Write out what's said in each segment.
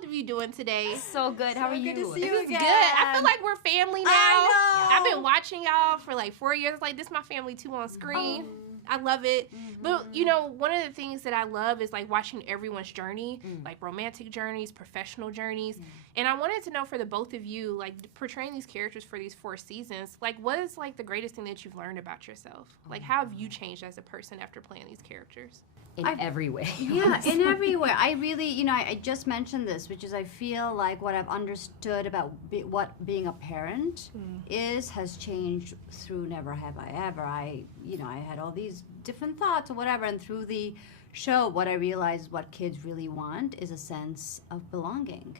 both of you doing today? So good. How are you? Good to see you This is again. good. I feel like we're family now. I know. I've been watching y'all for like 4 years. Like, this is my family too on screen. I love it. But, you know, one of the things that I love is, like, watching everyone's journey, like romantic journeys, professional journeys. And I wanted to know for the both of you, like, portraying these characters for these 4 seasons, like, what is, like, the greatest thing that you've learned about yourself? Like, how have you changed as a person after playing these characters? In every way. Yeah, in every way. I really, you know, I just mentioned this, which is I feel like what I've understood about what being a parent has changed through Never Have I Ever. I had all these different thoughts or whatever, and through the show, what I realized what kids really want is a sense of belonging.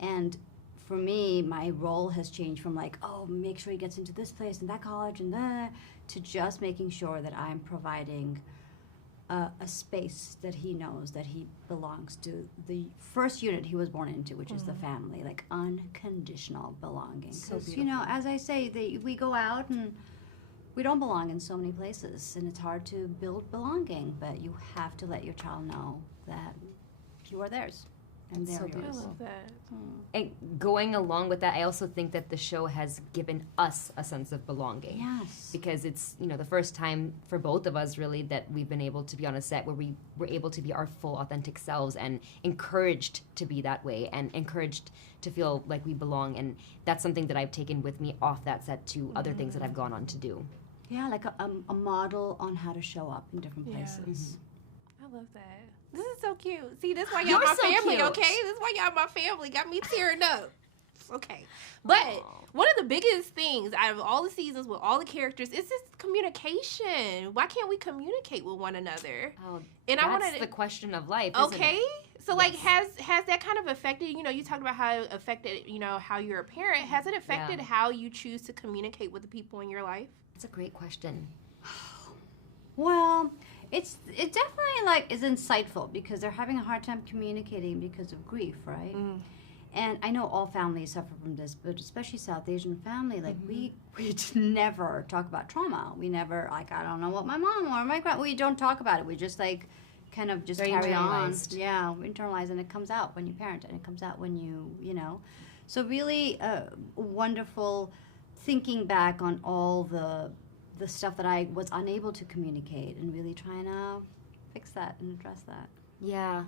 And for me, my role has changed from like, oh, make sure he gets into this place and that college and that, to just making sure that I'm providing a space that he knows that he belongs to the first unit he was born into, which is the family, like unconditional belonging. So Because, you know, as I say, we go out and we don't belong in so many places, and it's hard to build belonging, but you have to let your child know that you are theirs, and they're So yours. I beautiful. love that. And going along with that, I also think that the show has given us a sense of belonging. Yes. Because it's, you know, the first time for both of us really that we've been able to be on a set where we were able to be our full authentic selves and encouraged to be that way and encouraged to feel like we belong. And that's something that I've taken with me off that set to other things that I've gone on to do. Yeah, like a model on how to show up in different Yes. places. I love that. This is so cute. See, this is why y'all You're my so family, cute. okay? This is why y'all my family. Got me tearing up. Okay. But one of the biggest things out of all the seasons with all the characters is this communication. Why can't we communicate with one another? Oh, And I that's wanted the question of life, isn't Okay. it? So like has that kind of affected, you know, you talked about how it affected, you know, how you're a parent. Has it affected how you choose to communicate with the people in your life? It's a great question. Well, it definitely like is insightful because they're having a hard time communicating because of grief, right? And I know all families suffer from this, but especially South Asian family, like we never talk about trauma. We never, like, I don't know what my mom or my grand, we don't talk about it. We just like kind of just Very carry on. internalized. Yeah, we internalize, and it comes out when you parent, and it comes out when you know. So really wonderful thinking back on all the stuff that I was unable to communicate and really trying to fix that and address that. Yeah,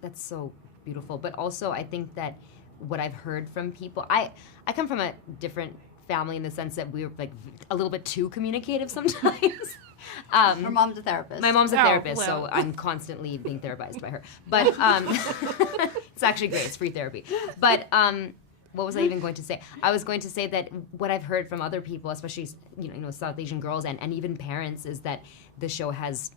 that's so beautiful. But also, I think that what I've heard from people, I come from a different family in the sense that we're like a little bit too communicative sometimes. Her mom's a therapist. My mom's a therapist, well. so I'm constantly being therapized by her. But it's actually great. It's free therapy. But what was I even going to say? I was going to say that what I've heard from other people, especially you know South Asian girls and even parents, is that the show has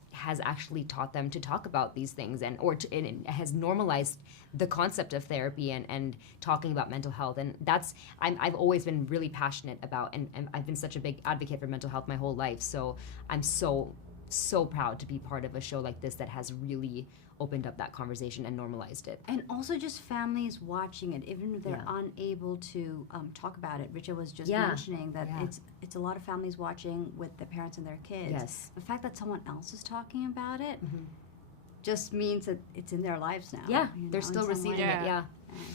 actually taught them to talk about these things and it has normalized the concept of therapy and talking about mental health. And that's I've always been really passionate about and I've been such a big advocate for mental health my whole life. So I'm so proud to be part of a show like this that has really opened up that conversation and normalized it. And also just families watching it, even if they're unable to talk about it. Richa was just mentioning that it's a lot of families watching with their parents and their kids. Yes. The fact that someone else is talking about it just means that it's in their lives now. Yeah, you know, they're in still some receiving way. it, yeah.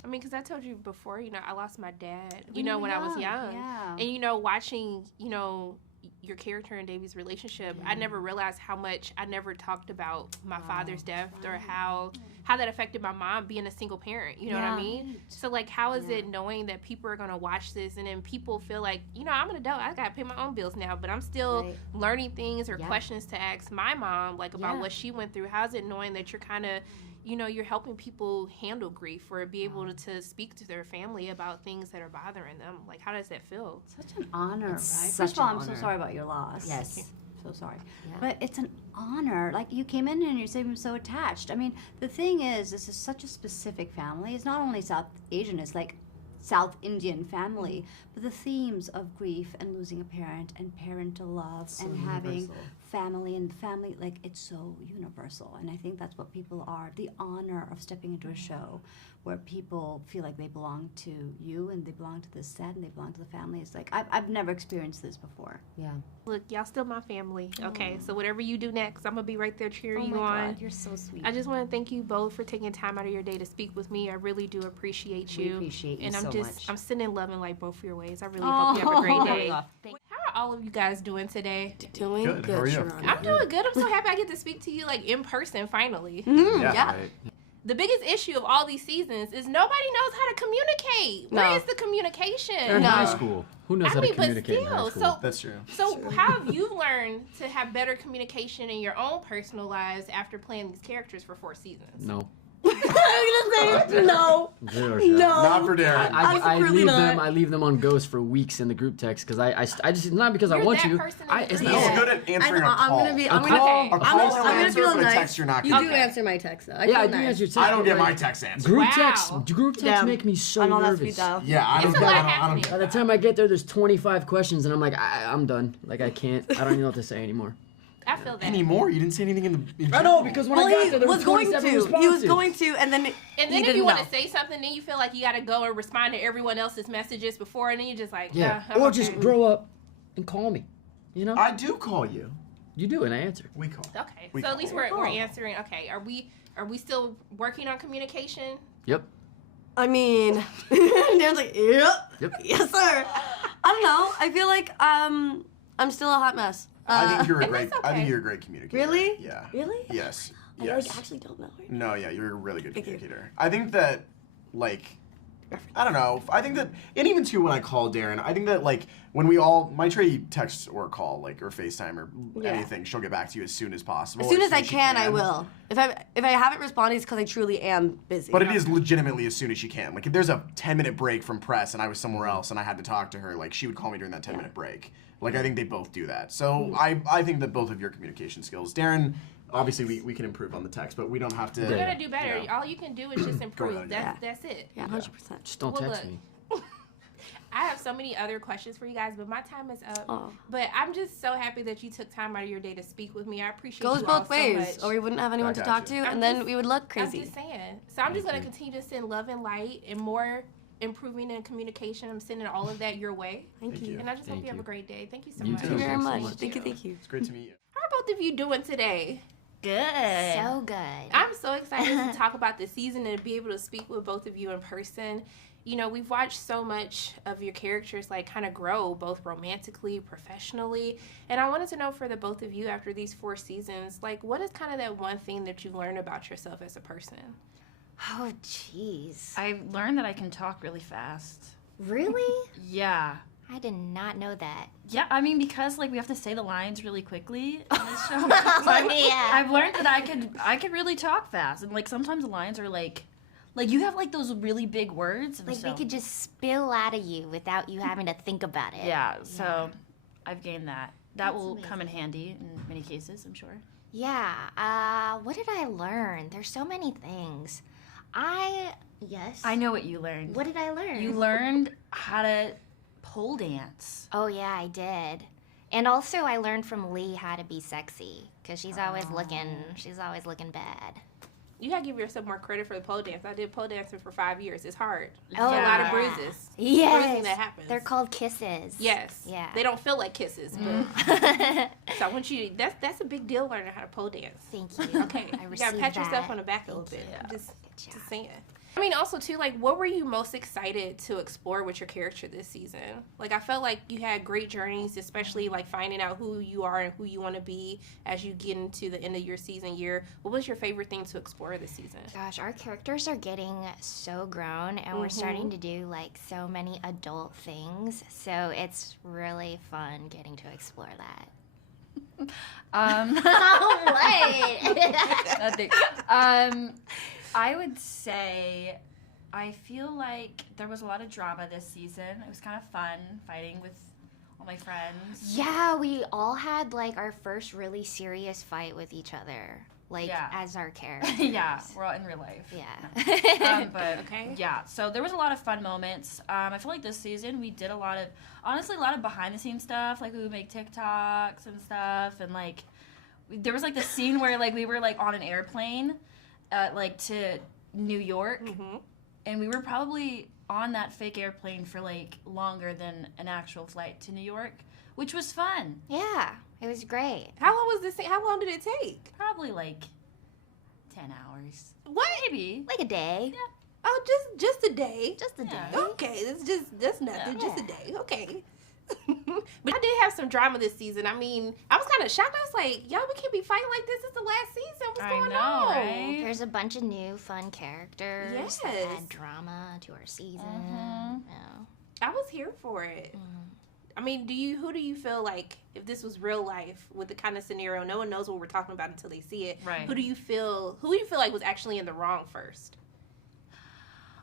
I mean, because I told you before, you know, I lost my dad, you When know, you when were I was young, young. yeah. And, you know, watching, you know, your character and Davey's relationship, I never realized how much I never talked about my father's death or how that affected my mom being a single parent, you know what I mean? So, like, how is it knowing that people are going to watch this and then people feel like, you know, I'm an adult, I got to pay my own bills now, but I'm still learning things or questions to ask my mom, like, about what she went through. How's it knowing that you're kind of, you know, you're helping people handle grief or be able to speak to their family about things that are bothering them? Like, how does that feel? Such an honor, right? such First of all, an I'm so honor. sorry about your loss. Yes. So sorry. Yeah. But it's an honor. Like, you came in and you're so attached. I mean, the thing is, this is such a specific family. It's not only South Asian, it's like South Indian family. But the themes of grief and losing a parent and parental love and having family, and family, like, it's so universal. And I think that's what people are, the honor of stepping into a show where people feel like they belong to you and they belong to the set and they belong to the family. It's like, I've never experienced this before. Yeah. Look, y'all still my family. Okay, so whatever you do next, I'm gonna be right there cheering you my on. God, you're so sweet. I just want to thank you both for taking time out of your day to speak with me. I really do appreciate you. We appreciate you and so much. I'm sending love and light both your ways. I really hope you have a great day. Thank How are all of you guys doing today? Doing good. How are you? Sharon. I'm doing good. I'm so happy I get to speak to you like in person finally. Yeah. Right. The biggest issue of all these seasons is nobody knows how to communicate. Where No. is the communication? They're in high school. Who knows I how mean, to but communicate in high still, school? so That's true. So how have you learned to have better communication in your own personal lives after playing these characters for 4 seasons? No. I'm gonna say no. Zero shot. No. Not for Darren. I really leave not. them. I leave them on ghost for weeks in the group text because I just not because I You're want that to. person in I, the it's group. not. He's Yeah. good at answering a I'm call. gonna be. A I'm call? gonna. A I'm call gonna, he'll I'm gonna answer, feel but a nice. text you're not You getting. do answer my text though. I Yeah, I feel do nice. answer text. I don't get but my text answered. Group Wow. text. Group text Yeah. make me so I know that's nervous. sweet though. Yeah, I don't It's a get lot I don't happening. By the time I get there, there's 25 questions, and I'm like, I'm done. Like I can't. I don't even know what to say anymore. I feel that. anymore. You didn't say anything in the. In I know because when Well, I got he there, there was going 27 to. responses. He was going to, and then And he then if didn't you want know. to say something, then you feel like you got to go and respond to everyone else's messages before, and then you're just like, Yeah. I'm Or okay. just grow up and call me. You know. I do call you. You do, and I answer. We call. Okay, We so at least call. we're answering. Okay, are we still working on communication? Yep. I mean, Darren's like, yep, Yep. yes, sir. I don't know. I feel like I'm still a hot mess. I think you're a and great. that's I think okay. you're a great communicator. Really? Yeah. Really? Yes. I Yes. like actually don't know. Right now. No, yeah, you're a really good Thank you. communicator. I think that, like, I don't know. I think that, and even too when I call Darren, I think that like when we all Maitreyi text or call like or FaceTime or Yeah. anything, she'll get back to you as soon as possible. As soon as I she can, I will. If I haven't responded, it's because I truly am busy. But it is legitimately as soon as she can. Like if there's a 10-minute break from press and I was somewhere else and I had to talk to her, like she would call me during that 10-minute break. Like I think they both do that. So I think that both of your communication skills, Darren. Obviously, we can improve on the text, but we don't have to. We gotta do better. you know. All you can do is just improve. ahead. That's it. yeah, 100%. Just don't Well, text look. me. I have so many other questions for you guys, but my time is up. Oh. But I'm just so happy that you took time out of your day to speak with me. I appreciate Goes you all both ways, so much. or we wouldn't have anyone I to got talk to, you. I'm and then just- we would look I'm crazy. just saying. So I'm just gonna continue to send love and light and more improving in communication. I'm sending all of that your way. Thank you. And I just hope Thank you have a you. great day. Thank you so You much. too. Thank you very Thanks so much. much. Thank you. Thank you. It's great to meet you. How are both of you doing today? Good. So good. I'm so excited to talk about this season and to be able to speak with both of you in person. You know, we've watched so much of your characters like kind of grow both romantically, professionally. And I wanted to know for the both of you after these 4 seasons, like what is kind of that one thing that you've learned about yourself as a person? Oh, jeez. I learned that I can talk really fast. Really? Yeah. I did not know that. Yeah, I mean, because like we have to say the lines really quickly on this show. Yeah. I've learned that I could really talk fast, and like sometimes the lines are like you have like those really big words. And Like so, they could just spill out of you without you having to think about it. Yeah, so I've gained that. That That's will amazing. come in handy in many cases, I'm sure. Yeah. What did I learn? There's so many things. Yes. I know what you learned. What did I learn? You learned how to pole dance. Oh yeah, I did. And also I learned from Lee how to be sexy because she's always looking bad. You gotta give yourself more credit for the pole dance. I did pole dancing for 5 years. It's hard. It's Oh, a lot of yeah. bruises. Yes. Bruising that happens. They're called kisses. Yes. Yeah. They don't feel like kisses, but so I want you. That's a big deal. Learning how to pole dance. Thank you. Okay, I you received gotta pat yourself that. on the back a little bit. you. I'm just job. saying. I mean, also too, like, what were you most excited to explore with your character this season? Like, I felt like you had great journeys, especially like finding out who you are and who you want to be as you get into the end of your season year. What was your favorite thing to explore this season? Gosh, our characters are getting so grown and we're starting to do like so many adult things. So it's really fun getting to explore that. Nothing. I would say I feel like there was a lot of drama this season. It was kind of fun fighting with all my friends. Yeah, we all had like our first really serious fight with each other, like Yeah. as our characters. Yeah, we're all in real life. Yeah. But Okay. yeah, so there was a lot of fun moments. I feel like this season we did honestly a lot of behind the scenes stuff. Like we would make TikToks and stuff, and like there was like the scene where like we were like on an airplane, like to New York, and we were probably on that fake airplane for like longer than an actual flight to New York, which was fun. Yeah, it was great. How long was this thing? How long did it take? Probably like 10 hours. What? Maybe. Like a day. Oh, just a day. Just a day. Yeah. Okay, that's nothing. Yeah. Just a day. Okay. But I did have some drama this season. I mean, I was kind of shocked. I was like, y'all, we can't be fighting like this. It's the last season. What's I going know, on? right? There's a bunch of new fun characters Yes. that add drama to our season. Yeah. I was here for it. I mean, who do you feel like, if this was real life with the kind of scenario, no one knows what we're talking about until they see it. Right. Who do you feel like was actually in the wrong first?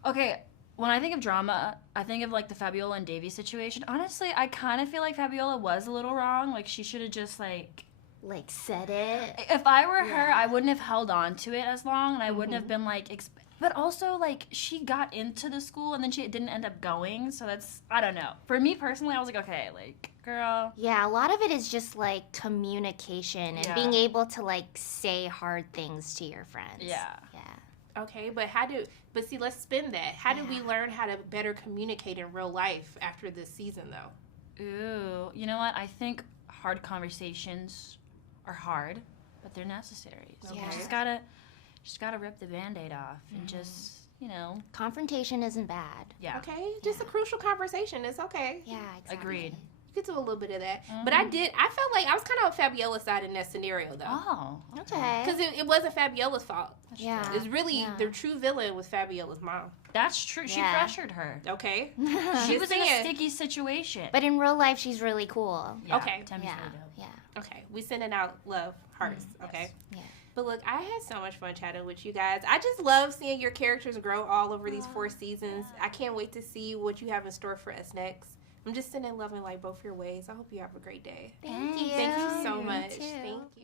Okay, when I think of drama, I think of like the Fabiola and Davy situation. Honestly, I kind of feel like Fabiola was a little wrong. Like she should have just like Said it. if I were her, I wouldn't have held on to it as long, and I wouldn't have been like. But also, like she got into the school and then she didn't end up going. So that's, I don't know. For me personally, I was like, okay, like girl. Yeah, a lot of it is just like communication and Yeah. being able to like say hard things to your friends. Yeah. Yeah. Okay, but see, let's spin that. How did we learn how to better communicate in real life after this season, though? Ooh, you know what? I think hard conversations are hard, but they're necessary. So Yeah. you just gotta rip the Band-Aid off and just, you know. Confrontation isn't bad. Yeah. Okay, just a crucial conversation. It's okay. Yeah, exactly. Agreed. You could do a little bit of that. But I felt like I was kind of on Fabiola's side in that scenario, though. Oh. Okay. Because it wasn't Fabiola's fault. Yeah. It's really, yeah. the true villain was Fabiola's mom. That's true. She Yeah. pressured her. Okay? She was in a saying. sticky situation. But in real life, she's really cool. Yeah, Okay. Tammy's Yeah. really dope. Yeah. Okay, we sending out love, hearts, okay? Yeah. But look, I had so much fun chatting with you guys. I just love seeing your characters grow all over these 4 seasons. I can't wait to see what you have in store for us next. I'm just sending love in like both your ways. I hope you have a great day. Thank you. Thank you so You much. too. Thank you.